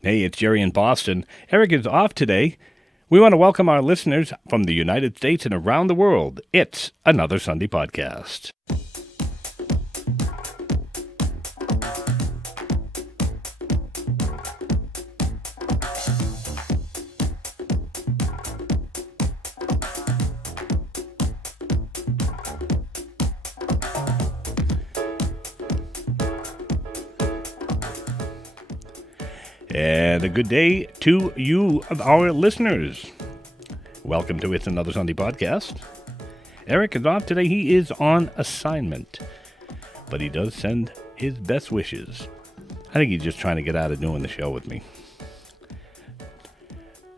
Hey, it's Jerry in Boston. Eric is off today. We want to welcome our listeners from the United States and around the world. It's another Sunday podcast. And a good day to you, our listeners. Welcome to It's Another Sunday podcast. Eric is off today. He is on assignment, but he does send his best wishes. I think he's just trying to get out of doing the show with me.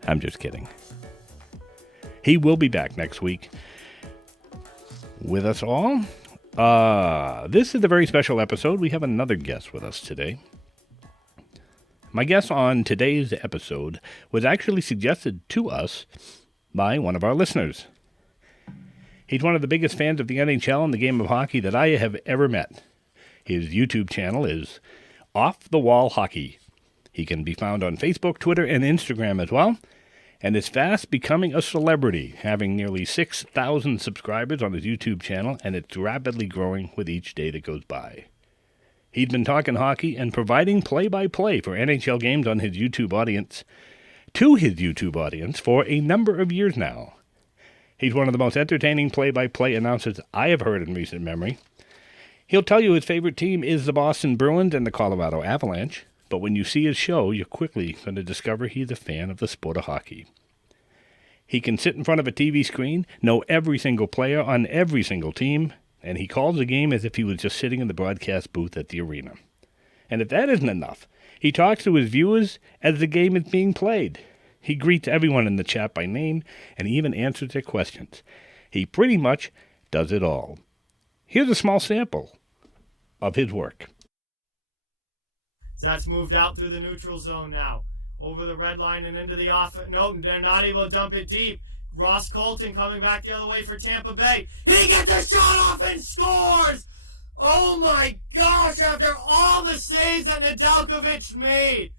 I'm just kidding. He will be back next week with us all. This is a very special episode. We have another guest with us today. My guest on today's episode was actually suggested to us by one of our listeners. He's one of the biggest fans of the NHL and the game of hockey that I have ever met. His YouTube channel is Off the Wall Hockey. He can be found on Facebook, Twitter, and Instagram as well, and is fast becoming a celebrity, having nearly 6,000 subscribers on his YouTube channel, and it's rapidly growing with each day that goes by. He's been talking hockey and providing play-by-play for NHL games on his YouTube audience, to his YouTube audience, for a number of years now. He's one of the most entertaining play-by-play announcers I have heard in recent memory. He'll tell you his favorite team is the Boston Bruins and the Colorado Avalanche, but when you see his show, you're quickly going to discover he's a fan of the sport of hockey. He can sit in front of a TV screen, know every single player on every single team, and he calls the game as if he was just sitting in the broadcast booth at the arena. And if that isn't enough, he talks to his viewers as the game is being played. He greets everyone in the chat by name and even answers their questions. He pretty much does it all. Here's a small sample of his work. That's moved out through the neutral zone now. Over the red line and into the offense. No, they're not able to dump it deep. Ross Colton coming back the other way for Tampa Bay. He gets a shot off and scores! Oh my gosh, after all the saves that Nedeljkovic made,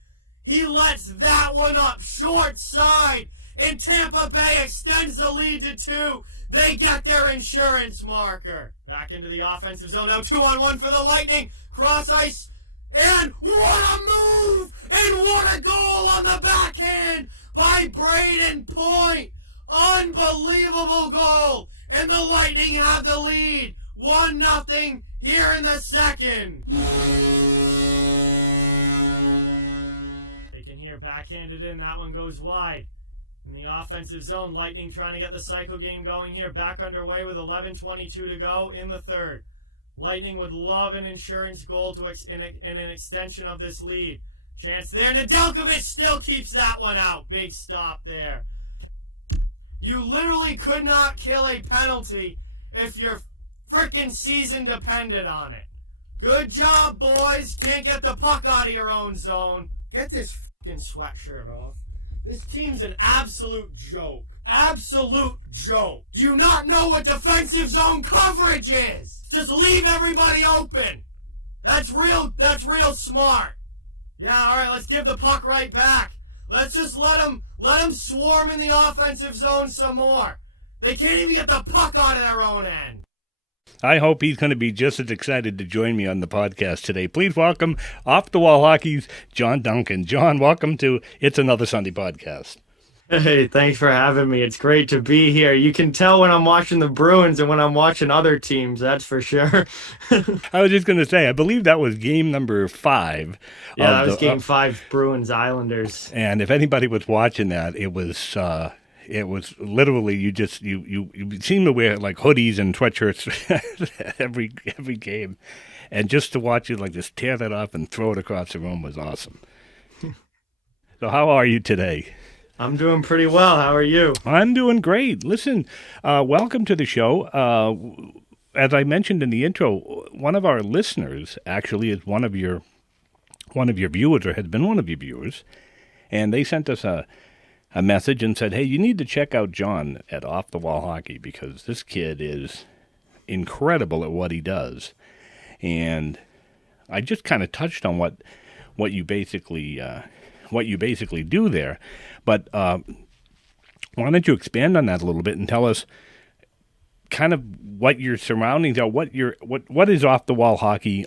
he lets that one up short side, and Tampa Bay extends the lead to 2. They get their insurance marker. Back into the offensive zone now, 2-on-1 for the Lightning. Cross ice, and what a move! And what a goal on the backhand by Braden Point! Unbelievable goal! And the Lightning have the lead. 1-0 here in the second. They can hear backhanded in. That one goes wide. In the offensive zone, Lightning trying to get the cycle game going here. Back underway with 11:22 to go in the third. Lightning would love an insurance goal in an extension of this lead. Chance there. Nedeljkovic still keeps that one out. Big stop there. You literally could not kill a penalty if your frickin' season depended on it. Good job, boys. Can't get the puck out of your own zone. Get this frickin' sweatshirt off. This team's an absolute joke. Absolute joke. Do you not know what defensive zone coverage is? Just leave everybody open. That's real smart. Yeah, all right, let's give the puck right back. Let's just let them swarm in the offensive zone some more. They can't even get the puck out of their own end. I hope he's going to be just as excited to join me on the podcast today. Please welcome Off the Wall Hockey's Jon Duncan. Jon, welcome to It's Another Sunday podcast. Hey, thanks for having me. It's great to be here. You can tell when I'm watching the Bruins and when I'm watching other teams, that's for sure. I was just going to say, I believe that was game number 5. Yeah, that was game 5, Bruins Islanders. And if anybody was watching that, it was literally you seem to wear like hoodies and sweatshirts every game, and just to watch you like just tear that off and throw it across the room was awesome. So how are you today? I'm doing pretty well. How are you? I'm doing great. Listen, welcome to the show. As I mentioned in the intro, one of our listeners actually is one of your viewers, or has been one of your viewers, and they sent us a message and said, hey, you need to check out Jon at Off the Wall Hockey because this kid is incredible at what he does. And I just kind of touched on what you basically what you basically do there. But why don't you expand on that a little bit and tell us kind of what your surroundings are, what is Off the Wall Hockey,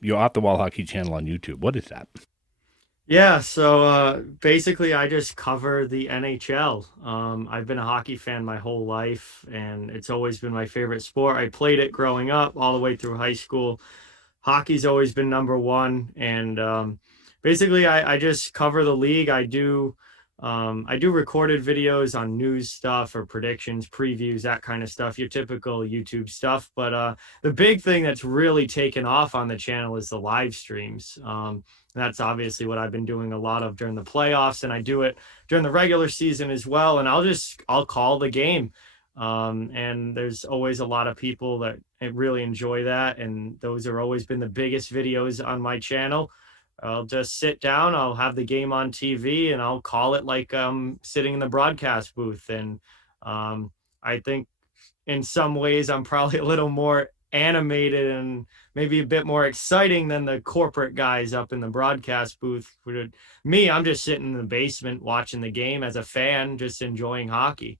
your Off the Wall Hockey channel on YouTube? What is that? Yeah, so basically, I just cover the NHL. I've been a hockey fan my whole life, and it's always been my favorite sport. I played it growing up, all the way through high school. Hockey's always been number one, and basically, I just cover the league. I do recorded videos on news stuff or predictions, previews, that kind of stuff, your typical YouTube stuff. But the big thing that's really taken off on the channel is the live streams. That's obviously what I've been doing a lot of during the playoffs, and I do it during the regular season as well. And I'll call the game. And there's always a lot of people that really enjoy that. And those have always been the biggest videos on my channel. I'll just sit down, I'll have the game on TV, and I'll call it like I'm sitting in the broadcast booth. And I think in some ways I'm probably a little more animated and maybe a bit more exciting than the corporate guys up in the broadcast booth. For me, I'm just sitting in the basement watching the game as a fan, just enjoying hockey.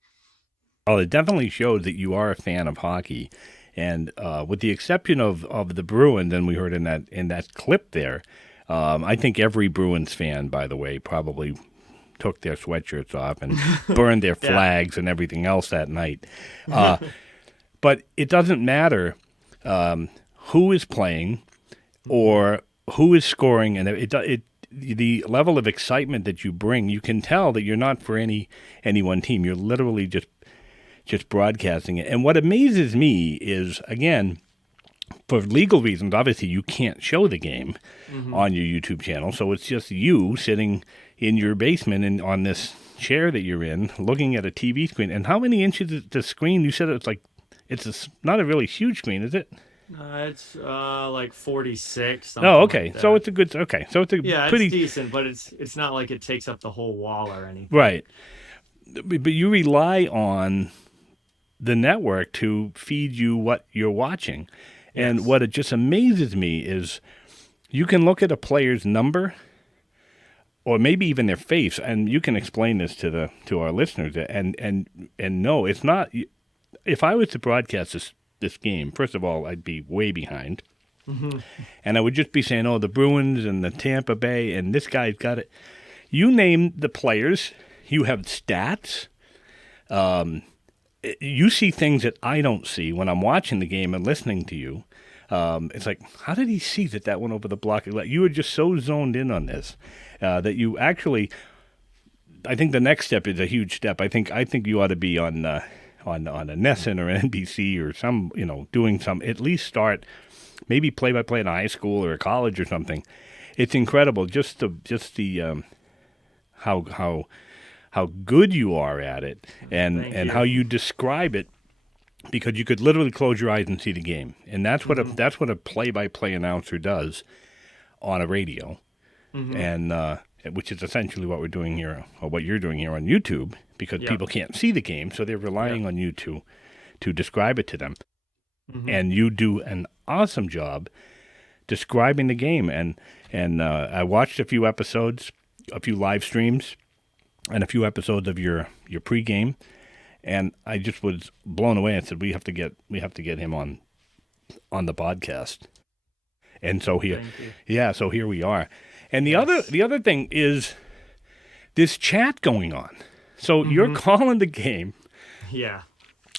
Well, it definitely shows that you are a fan of hockey. And with the exception of the Bruins, and we heard in that clip there, I think every Bruins fan, by the way, probably took their sweatshirts off and burned their flags and everything else that night. But it doesn't matter who is playing or who is scoring, and the level of excitement that you bring, you can tell that you're not for any one team. You're literally just broadcasting it. And what amazes me is, again, for legal reasons, obviously you can't show the game on your YouTube channel, so it's just you sitting in your basement and on this chair that you're in, looking at a TV screen. And how many inches is the screen? You said it's not a really huge screen, is it? It's like 46. Oh, okay. Like So it's a good. Okay, so it's a pretty it's decent, but it's not like it takes up the whole wall or anything. Right. But you rely on the network to feed you what you're watching. And Yes. what it just amazes me is you can look at a player's number or maybe even their face, and you can explain this to our listeners and no, it's not. If I was to broadcast this game, first of all, I'd be way behind. And I would just be saying, oh, the Bruins and the Tampa Bay, and this guy's got it. You name the players, you have stats. You see things that I don't see when I'm watching the game and listening to you. It's like, how did he see that went over the block? You were just so zoned in on this that you actually, I think the next step is a huge step. I think you ought to be on a Nesson or NBC or some, doing some, at least start maybe play-by-play in a high school or a college or something. It's incredible, just the how good you are at it and how you describe it, because you could literally close your eyes and see the game, and that's what a play-by-play announcer does on a radio, and which is essentially what we're doing here, or what you're doing here on YouTube, because people can't see the game, so they're relying on you to describe it to them. And you do an awesome job describing the game. And I watched a few episodes, a few live streams, and a few episodes of your pregame, and I just was blown away. I said, we have to get him on the podcast. And so here we are. And the other thing is this chat going on. So you're calling the game. Yeah.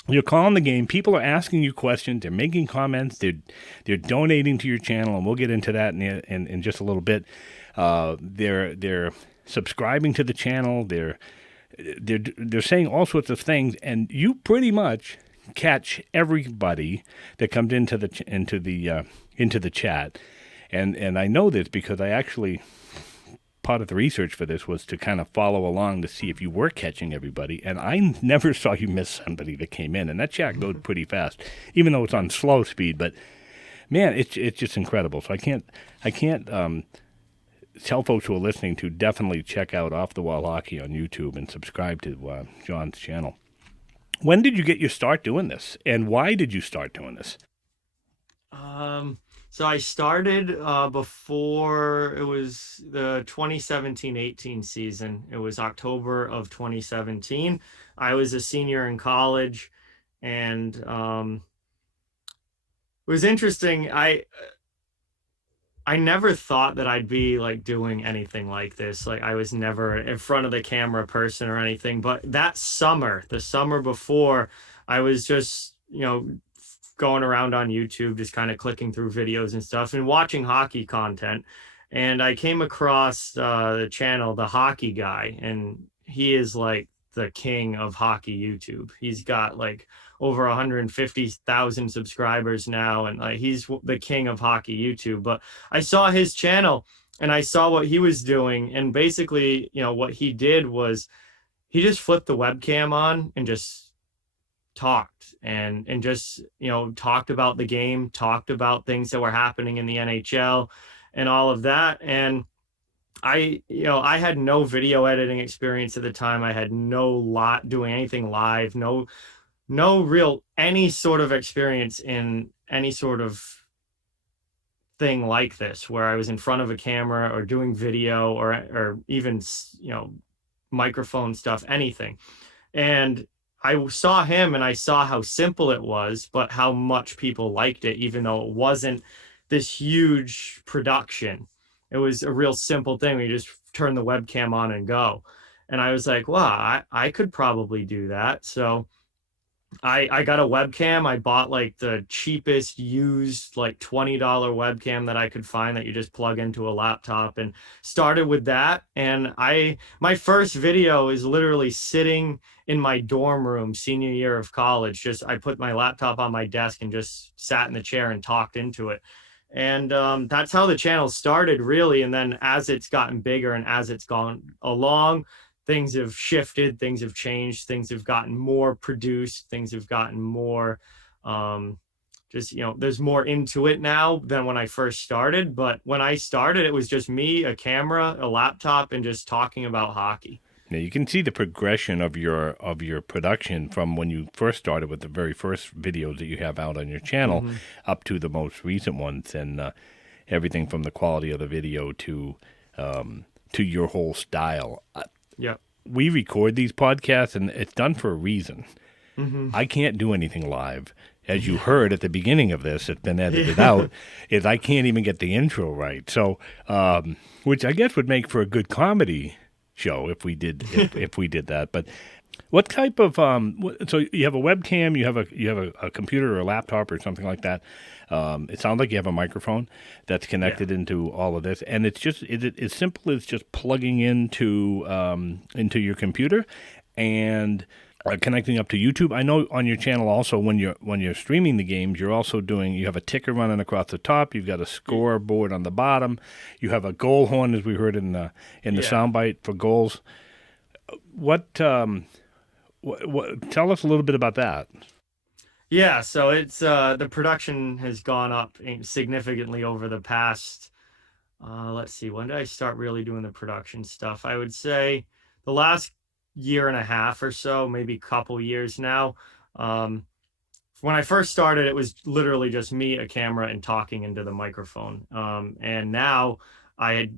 You're calling the game. People are asking you questions. They're making comments. They're donating to your channel, and we'll get into that in just a little bit. They're subscribing to the channel. They're saying all sorts of things, and you pretty much catch everybody that comes into the chat. And I know this because I actually, part of the research for this was to kind of follow along to see if you were catching everybody, and I never saw you miss somebody that came in, and that chat goes pretty fast, even though it's on slow speed. But man, it's just incredible. So I can't tell folks who are listening to definitely check out Off the Wall Hockey on YouTube and subscribe to Jon's channel. When did you get your start doing this, and why did you start doing this? So I started before it was the 2017-18 season. It was October of 2017. I was a senior in college, and it was interesting. I never thought that I'd be like doing anything like this. Like I was never in front of the camera person or anything. But that summer, the summer before, I was just, going around on YouTube, just kind of clicking through videos and stuff and watching hockey content. And I came across the channel, The Hockey Guy, and he is like the king of hockey YouTube. He's got like over 150,000 subscribers now, and like he's the king of hockey YouTube. But I saw his channel and I saw what he was doing, and basically, what he did was he just flipped the webcam on and just talked and just talked about the game, talked about things that were happening in the NHL and all of that. And I had no video editing experience at the time. I had no lot doing anything live, no real any sort of experience in any sort of thing like this where I was in front of a camera or doing video or even microphone stuff, anything. And I saw him and I saw how simple it was, but how much people liked it, even though it wasn't this huge production. It was a real simple thing where you just turn the webcam on and go. And I was like, wow, I could probably do that. So I got a webcam. I bought like the cheapest used like $20 webcam that I could find that you just plug into a laptop, and started with that. And my first video is literally sitting in my dorm room senior year of college. Just I put my laptop on my desk and just sat in the chair and talked into it. And that's how the channel started, really. And then as it's gotten bigger and as it's gone along, things have shifted, things have changed, things have gotten more produced, things have gotten more there's more into it now than when I first started. But when I started, it was just me, a camera, a laptop, and just talking about hockey. Now you can see the progression of your production from when you first started with the very first videos that you have out on your channel up to the most recent ones, and everything from the quality of the video to your whole style. Yeah. We record these podcasts, and it's done for a reason. I can't do anything live. As you heard at the beginning of this, it's been edited out, is I can't even get the intro right. So, which I guess would make for a good comedy show if we did if we did that. But what type of so you have a webcam, you have a computer or a laptop or something like that. It sounds like you have a microphone that's connected into all of this, and it's just is it as simple as just plugging into your computer and connecting up to YouTube. I know on your channel also when you're streaming the games, you're also you have a ticker running across the top. You've got a scoreboard on the bottom. You have a goal horn, as we heard in the soundbite for goals. What tell us a little bit about that. Yeah, so it's the production has gone up significantly over the past let's see, when did I start really doing the production stuff? I would say the last year and a half or so, maybe couple years now. When I first started, it was literally just me, a camera, and talking into the microphone. And now I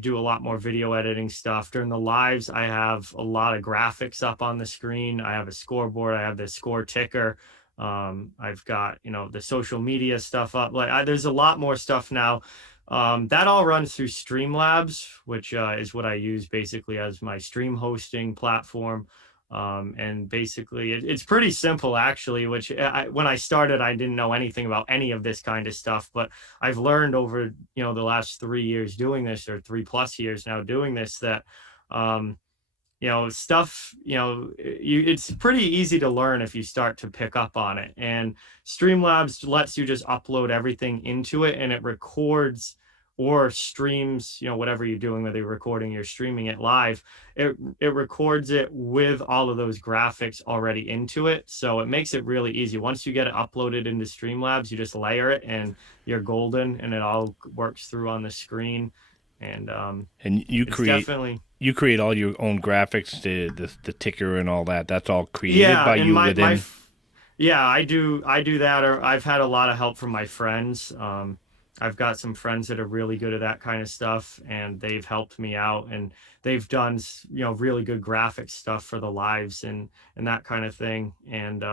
do a lot more video editing stuff. During the lives, I have a lot of graphics up on the screen. I have a scoreboard. I have the score ticker. I've got, the social media stuff up. There's a lot more stuff now. That all runs through Streamlabs, which is what I use basically as my stream hosting platform. And basically, it's pretty simple, actually, which when I started, I didn't know anything about any of this kind of stuff. But I've learned over, the last 3 years doing this, or 3+ years now doing this, that stuff, it's pretty easy to learn if you start to pick up on it. And Streamlabs lets you just upload everything into it, and it records or streams, whatever you're doing, whether you're recording or streaming it live, it records it with all of those graphics already into it. So it makes it really easy. Once you get it uploaded into Streamlabs, you just layer it and you're golden, and it all works through on the screen. And you create all your own graphics, the ticker and all that. That's all created by you within. Yeah, I do that, or I've had a lot of help from my friends. I've got some friends that are really good at that kind of stuff, and they've helped me out, and they've done really good graphic stuff for the lives and that kind of thing. And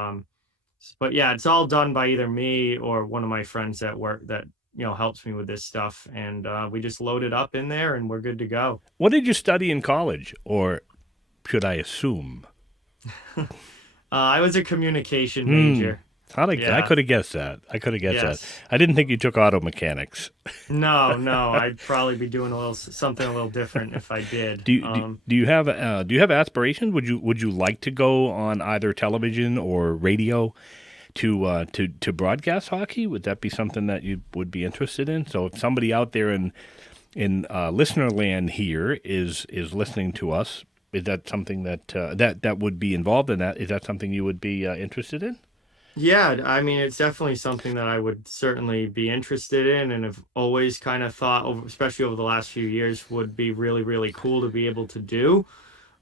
but yeah, it's all done by either me or one of my friends at work that helps me with this stuff, and we just load it up in there, and we're good to go. What did you study in college, or should I assume? I was a communication Hmm. major. I Yeah. could have guessed that. I could have guessed that. Yes. I didn't think you took auto mechanics. No, no, I'd probably be doing a little something a little different if I did. Do you have aspirations? Would you like to go on either television or radio to broadcast hockey? Would that be something that you would be interested in? So if somebody out there in listener land here is listening to us, is that something that would be involved in that? Is that something you would be interested in? Yeah, I mean, it's definitely something that I would certainly be interested in, and have always kind of thought, especially over the last few years, would be really, really cool to be able to do.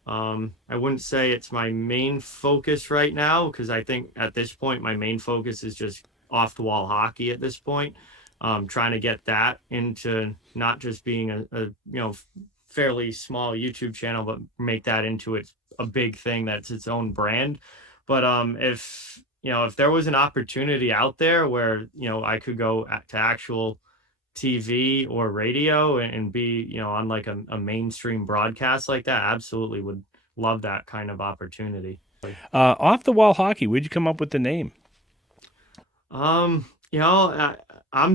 I wouldn't say it's my main focus right now, because I think at this point my main focus is just off the wall hockey at this point. Trying to get that into not just being a fairly small YouTube channel, but make that into a big thing that's its own brand. But if there was an opportunity out there where I could go to actual TV or radio and be, on like a mainstream broadcast like that, absolutely would love that kind of opportunity. Off the wall hockey. Where'd you come up with the name? I'm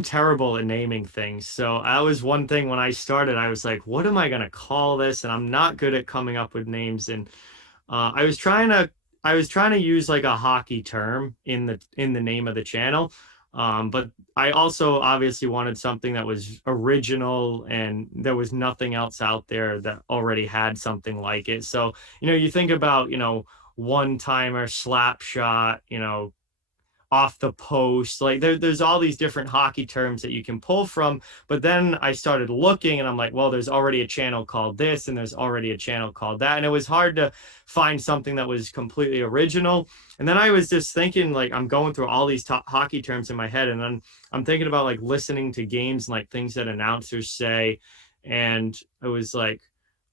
terrible at naming things. So that was one thing when I started, I was like, what am I going to call this? And I'm not good at coming up with names. And I was trying to use like a hockey term in the name of the channel. But I also obviously wanted something that was original, and there was nothing else out there that already had something like it. So, you think about, one timer, slap shot, off the post. Like there's all these different hockey terms that you can pull from. But then I started looking, and I'm like, well, there's already a channel called this, and there's already a channel called that. And it was hard to find something that was completely original. And then I was just thinking, like, I'm going through all these hockey terms in my head. And then I'm thinking about like listening to games and like things that announcers say. And it was like,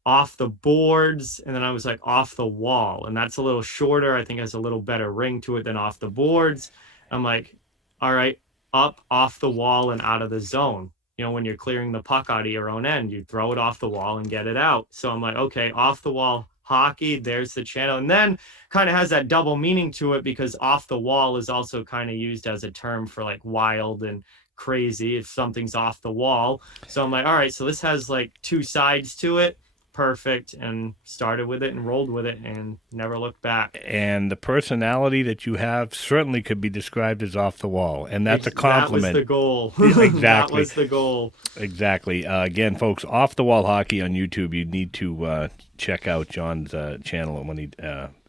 off the boards, and then I was like off the wall, and that's a little shorter. I think has a little better ring to it than off the boards. I'm like, all right, up, off the wall, and out of the zone. When you're clearing the puck out of your own end, you throw it off the wall and get it out. So I'm like, okay, off the wall hockey, there's the channel. And then kind of has that double meaning to it, because off the wall is also kind of used as a term for like wild and crazy if something's off the wall. So I'm like, all right, so this has like two sides to it. Perfect. And started with it and rolled with it and never looked back. And the personality that you have certainly could be described as off the wall, and that's a compliment. That was the goal. Exactly. That was the goal. Exactly. Again, folks, Off the Wall Hockey on YouTube. You need to check out Jon's channel when he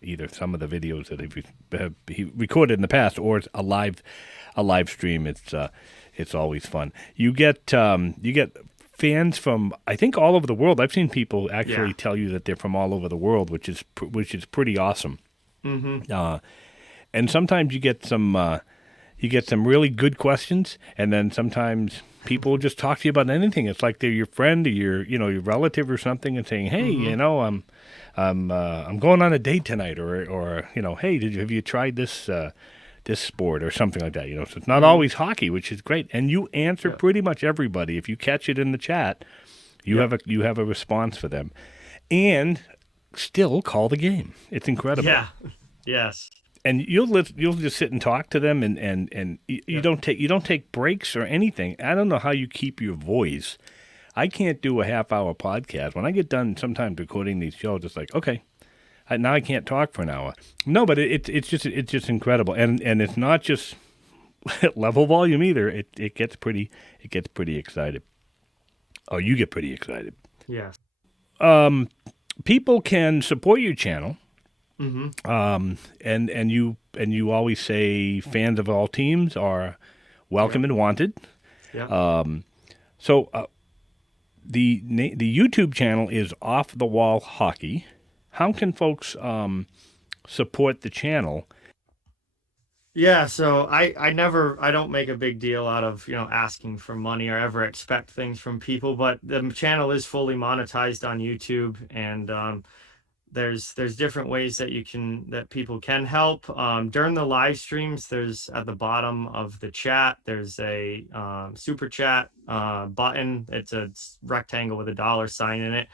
either some of the videos that he recorded in the past, or it's a live stream. It's always fun. You get fans from, I think, all over the world. I've seen people actually tell you that they're from all over the world, which is pretty awesome. Mm-hmm. And sometimes you get some really good questions, and then sometimes people just talk to you about anything. It's like they're your friend or your relative or something, and saying, "Hey, Mm-hmm. I'm going on a date tonight," or "Hey, have you tried this sport," or something like that. So it's not always hockey, which is great, and you answer pretty much everybody. If you catch it in the chat, you have a response for them, and still call the game. It's incredible. Yeah. Yes. And you'll just sit and talk to them, and you don't take breaks or anything. I don't know how you keep your voice. I can't do a half-hour podcast. When I get done sometimes recording these shows, it's like, okay, now I can't talk for an hour. No, but it's just incredible, and it's not just level volume either. It gets pretty excited. Oh, you get pretty excited. Yeah. People can support your channel. Mm-hmm. And you always say fans of all teams are welcome and wanted. Yeah. So the YouTube channel is Off the Wall Hockey. How can folks support the channel? Yeah, so I don't make a big deal out of, asking for money or ever expect things from people, but the channel is fully monetized on YouTube, and there's different ways that people can help. During the live streams, there's at the bottom of the chat, there's a super chat button. It's a rectangle with a dollar sign in it,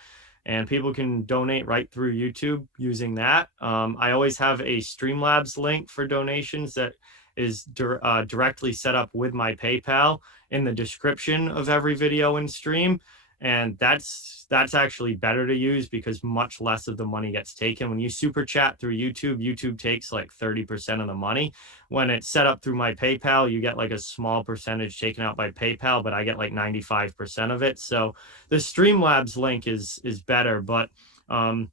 and people can donate right through YouTube using that. I always have a Streamlabs link for donations that is directly set up with my PayPal in the description of every video and stream, and that's actually better to use because much less of the money gets taken. When you super chat through YouTube takes like 30% of the money. When it's set up through my PayPal, you get like a small percentage taken out by PayPal, but I get like 95% of it. So the Streamlabs link is better, but um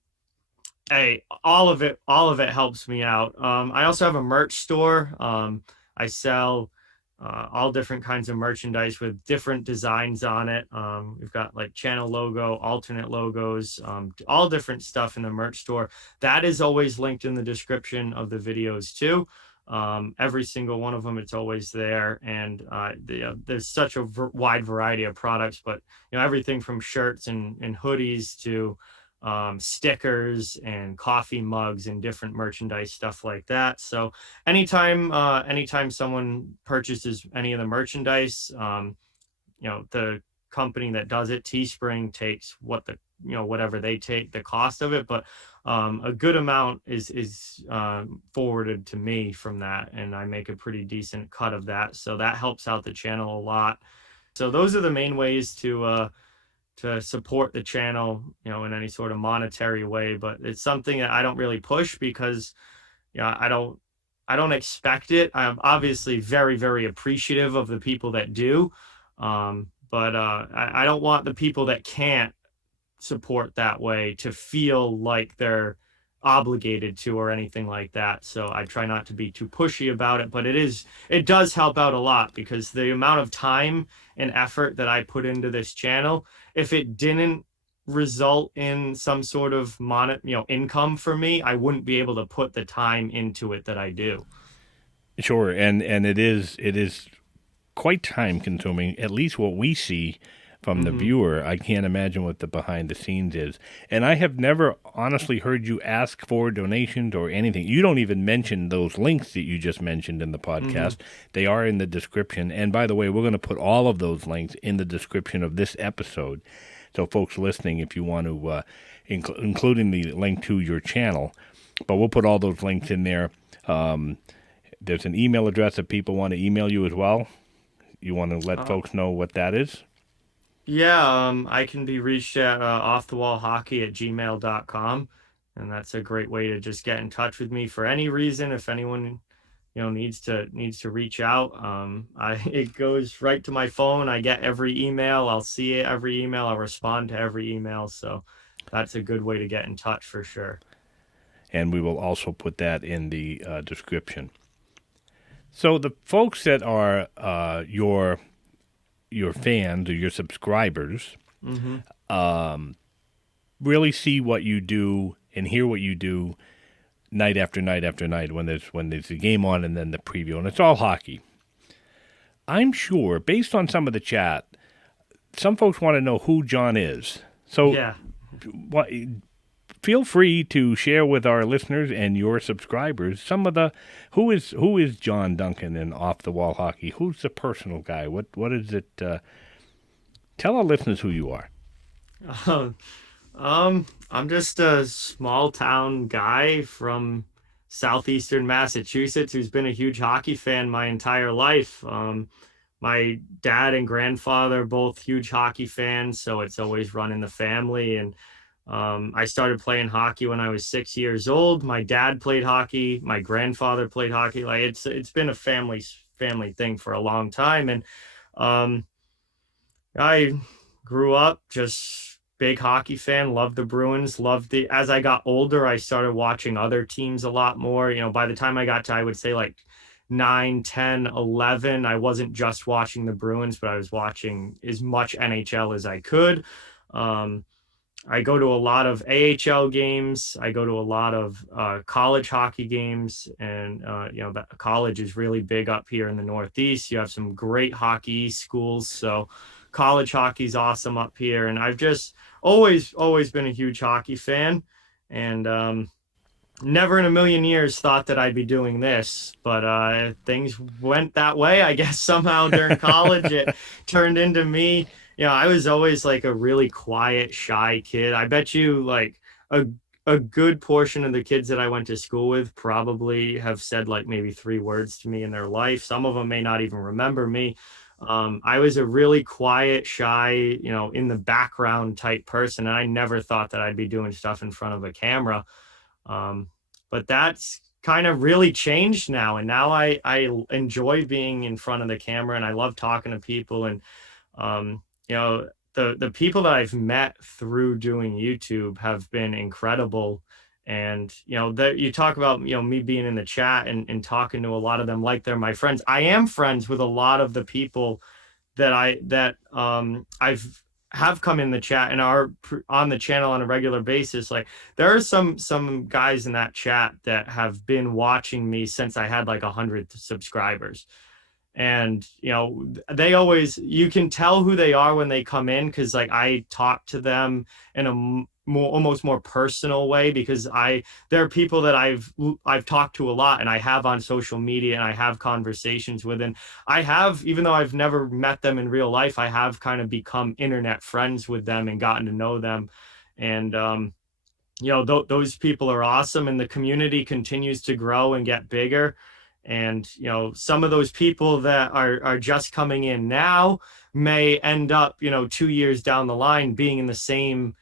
hey, all of it helps me out. I also have a merch store. I sell all different kinds of merchandise with different designs on it. We've got like channel logo, alternate logos, all different stuff in the merch store. That is always linked in the description of the videos too. Every single one of them, it's always there, and there's such a wide variety of products. But everything from shirts and hoodies to stickers and coffee mugs and different merchandise stuff like that. So anytime someone purchases any of the merchandise, the company that does it, Teespring, takes whatever they take the cost of it, but a good amount is forwarded to me from that, and I make a pretty decent cut of that. So that helps out the channel a lot. So those are the main ways to support the channel, in any sort of monetary way. But it's something that I don't really push because, I don't expect it. I'm obviously very, very appreciative of the people that do. But I don't want the people that can't support that way to feel like they're obligated to or anything like that. So I try not to be too pushy about it, but it does help out a lot because the amount of time and effort that I put into this channel, if it didn't result in some sort of income for me, I wouldn't be able to put the time into it that I do. Sure, and it is quite time consuming. At least what we see from the Hmm. viewer, I can't imagine what the behind the scenes is. And I have never honestly heard you ask for donations or anything. You don't even mention those links that you just mentioned in the Hmm. podcast. They are in the description. And by the way, we're going to put all of those links in the description of this episode. So, folks listening, if you want to, including the link to your channel, but we'll put all those links in there. There's an email address if people want to email you as well. You want to let Uh, folks know what that is? yeah, I can be reached at offthewallhockey@gmail.com. And that's a great way to just get in touch with me for any reason. If anyone needs to reach out, I it goes right to my phone. I get every email. I'll see it every email. I'll respond to every email. So that's a good way to get in touch for sure. And we will also put that in the description. So the folks that are your fans or your subscribers Hmm. really see what you do and hear what you do night after night after night when there's a game on and then the preview, and it's all hockey. I'm sure, based on some of the chat, some folks want to know who John is. So, Yeah. what, feel free to share with our listeners and your subscribers some of the who is Jon Duncan in Off the Wall Hockey. Who's the personal guy? What is it? Tell our listeners who you are. I'm just a small town guy from southeastern Massachusetts who's been a huge hockey fan my entire life. My dad and grandfather both huge hockey fans, so it's always run in the family. And I started playing hockey when I was 6 years old. My dad played hockey. My grandfather played hockey. Like it's been a family thing for a long time. And um, I grew up just big hockey fan, loved the Bruins, as I got older, I started watching other teams a lot more. By the time I got to, I would say like 9, 10, 11, I wasn't just watching the Bruins, but I was watching as much NHL as I could. Um, I go to a lot of AHL games. I go to a lot of college hockey games, and that college is really big up here in the Northeast. You have some great hockey schools, so college hockey's awesome up here. And I've just always been a huge hockey fan, and never in a million years thought that I'd be doing this, but things went that way. I guess somehow during college it turned into me. I was always like a really quiet, shy kid. I bet you like a a good portion of the kids that I went to school with probably have said like maybe 3 words to me in their life. Some of them may not even remember me. I was a really quiet, shy, in the background type person, and I never thought that I'd be doing stuff in front of a camera. Um, but that's kind of really changed now. And now I enjoy being in front of the camera, and I love talking to people. And, the people that I've met through doing YouTube have been incredible. And, you talk about, me being in the chat and talking to a lot of them like they're my friends. I am friends with a lot of the people I've have come in the chat and are on the channel on a regular basis. Like there are some guys in that chat that have been watching me since I had like 100 subscribers. And they always, you can tell who they are when they come in, because like I talk to them in a almost more personal way, because there are people that I've talked to a lot, and I have on social media, and I have conversations with, and I have, even though I've never met them in real life, I have kind of become internet friends with them and gotten to know them. And those people are awesome, and the community continues to grow and get bigger. And some of those people that are just coming in now may end up 2 years down the line being in the same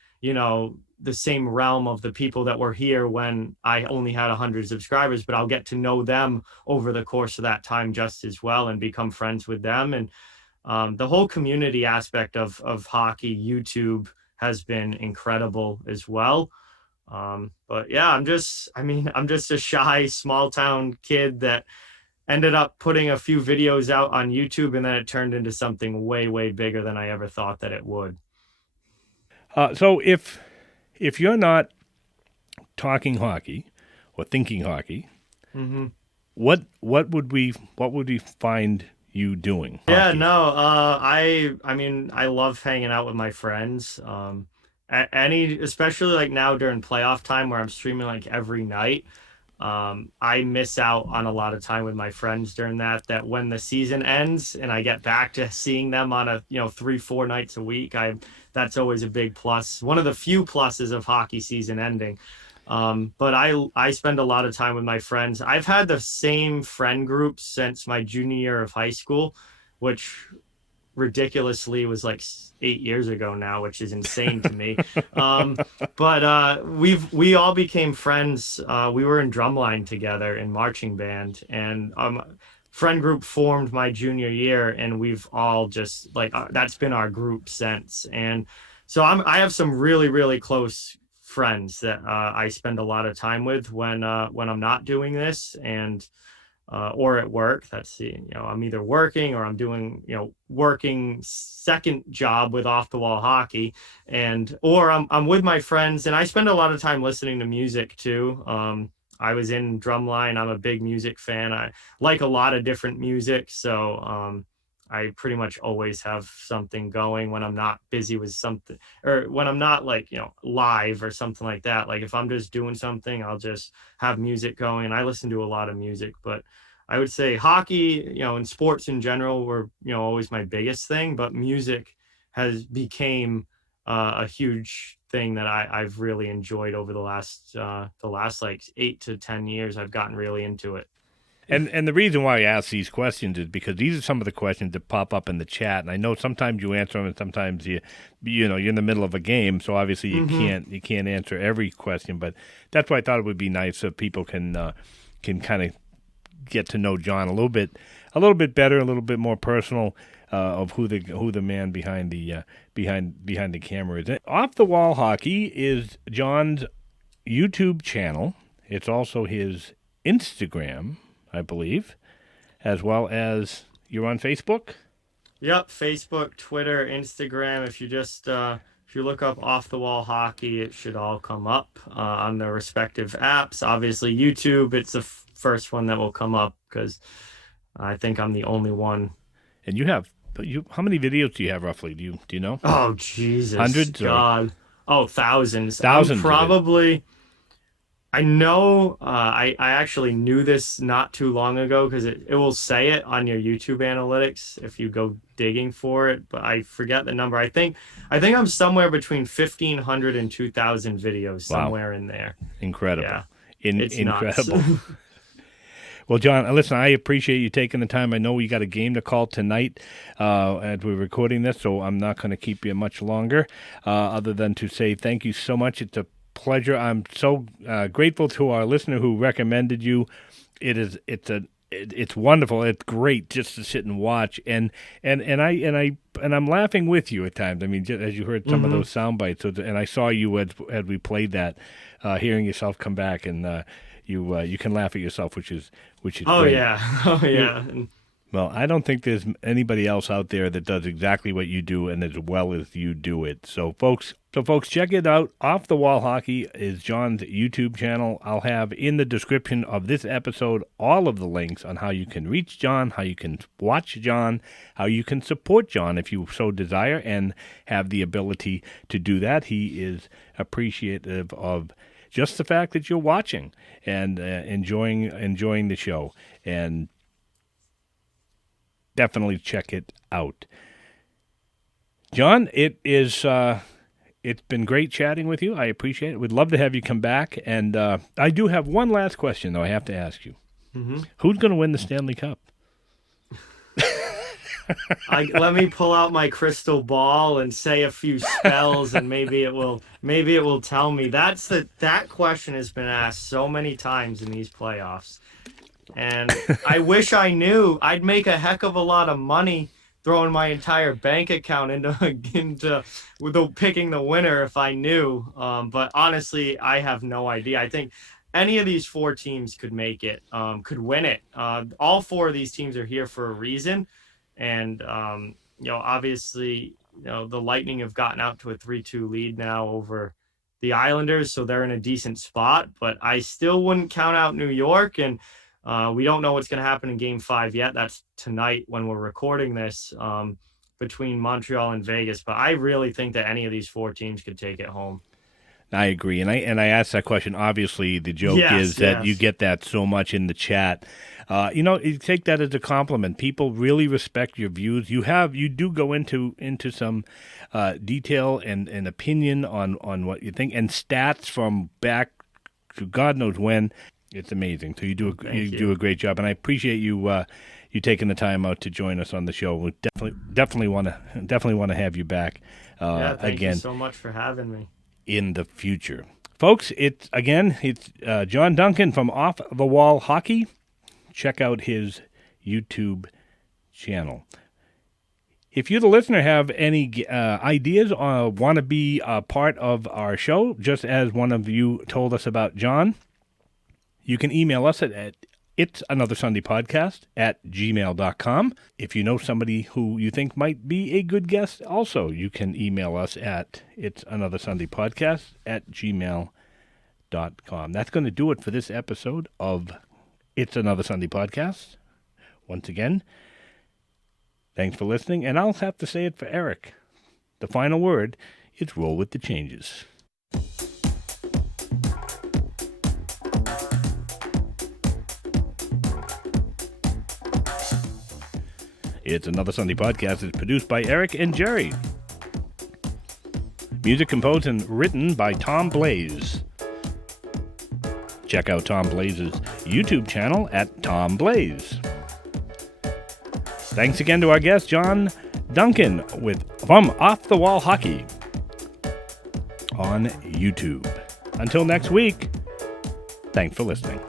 realm of the people that were here when I only had 100 subscribers, but I'll get to know them over the course of that time just as well and become friends with them. And the whole community aspect of hockey YouTube has been incredible as well. But yeah, I'm just a shy small town kid that ended up putting a few videos out on YouTube, and then it turned into something way, way bigger than I ever thought that it would. So if you're not talking hockey or thinking hockey, Mm-hmm. what would we find you doing? Yeah, Hockey. no, I love hanging out with my friends. Especially like now during playoff time where I'm streaming like every night. I miss out on a lot of time with my friends during that when the season ends and I get back to seeing them on a 3-4 nights a week. That's always a big plus, one of the few pluses of hockey season ending. But I spend a lot of time with my friends. I've had the same friend group since my junior year of high school, which ridiculously was like 8 years ago now, which is insane to me. But we all became friends. We were in drumline together in marching band, and friend group formed my junior year, and we've all just like that's been our group since. And so I have some really really close friends that I spend a lot of time with when I'm not doing this, and or at work. I'm either working or I'm doing, working second job with off the wall hockey, or I'm with my friends, and I spend a lot of time listening to music too. I was in drumline. I'm a big music fan. I like a lot of different music. So, I pretty much always have something going when I'm not busy with something, or when I'm not like, live or something like that. Like if I'm just doing something, I'll just have music going. I listen to a lot of music, but I would say hockey, and sports in general were, always my biggest thing, but music has became a huge thing that I've really enjoyed over the last like 8 to 10 years. I've gotten really into it. And the reason why I ask these questions is because these are some of the questions that pop up in the chat, and I know sometimes you answer them, and sometimes you're in the middle of a game, so obviously you can't answer every question. But that's why I thought it would be nice if people can kind of get to know Jon a little bit better, a little bit more personal of who the man behind the camera is. Off the Wall Hockey is Jon's YouTube channel. It's also his Instagram, I believe, as well as you're on Facebook. Yep, Facebook, Twitter, Instagram. If If you look up Off the Wall Hockey, it should all come up on their respective apps. Obviously, YouTube, it's the first one that will come up because I think I'm the only one. And how many videos do you have roughly? Do you know? Oh, Jesus. Hundreds? God. Oh, thousands. Thousands. I'm probably. I know I actually knew this not too long ago because it will say it on your YouTube analytics if you go digging for it, but I forget the number. I think I'm somewhere between 1,500 and 2,000 videos, somewhere in there. Incredible. Yeah. It's incredible. Well, Jon, listen, I appreciate you taking the time. I know you got a game to call tonight as we're recording this, so I'm not going to keep you much longer other than to say thank you so much. It's a pleasure. I'm so grateful to our listener who recommended you. It's wonderful. It's great just to sit and watch, and I'm laughing with you at times. I mean, just as you heard some of those sound bites, and I saw you as we played that, hearing yourself come back, and you can laugh at yourself, which is great. Oh yeah. Well, I don't think there's anybody else out there that does exactly what you do and as well as you do it. So folks, check it out. Off the Wall Hockey is Jon's YouTube channel. I'll have in the description of this episode all of the links on how you can reach Jon, how you can watch Jon, how you can support Jon if you so desire and have the ability to do that. He is appreciative of just the fact that you're watching and enjoying the show, and definitely check it out. Jon, it's been great chatting with you. I appreciate it. We'd love to have you come back, and I do have one last question, though, I have to ask you. Who's going to win the Stanley Cup? Let me pull out my crystal ball and say a few spells, and maybe it will tell me. That question has been asked so many times in these playoffs, and I wish I knew. I'd make a heck of a lot of money throwing my entire bank account into picking the winner if I knew. But honestly, I have no idea. I think any of these four teams could make it, could win it. All four of these teams are here for a reason. And, obviously, the Lightning have gotten out to a 3-2 lead now over the Islanders, so they're in a decent spot. But I still wouldn't count out New York, and we don't know what's going to happen in Game 5 yet. That's tonight when we're recording this, between Montreal and Vegas. But I really think that any of these four teams could take it home. I agree, and I asked that question. Obviously, the joke is that you get that so much in the chat. You take that as a compliment. People really respect your views. You do go into some detail and opinion on what you think, and stats from back to God knows when. It's amazing. So you do a great job, and I appreciate you taking the time out to join us on the show. We definitely want to have you back thank again. You so much for having me. In the future. Folks, it's Jon Duncan from Off the Wall Hockey. Check out his YouTube channel. If you, the listener, have any ideas or want to be a part of our show, just as one of you told us about Jon, you can email us at itsanothersunday.podcast@gmail.com. If you know somebody who you think might be a good guest, also, you can email us at itsanothersunday.podcast@gmail.com. That's going to do it for this episode of It's Another Sunday Podcast. Once again, thanks for listening, and I'll have to say it for Eric. The final word is roll with the changes. It's Another Sunday Podcast is produced by Eric and Jerry. Music composed and written by Tom Blaze. Check out Tom Blaze's YouTube channel at Tom Blaze. Thanks again to our guest, Jon Duncan, from Off the Wall Hockey on YouTube. Until next week, thanks for listening.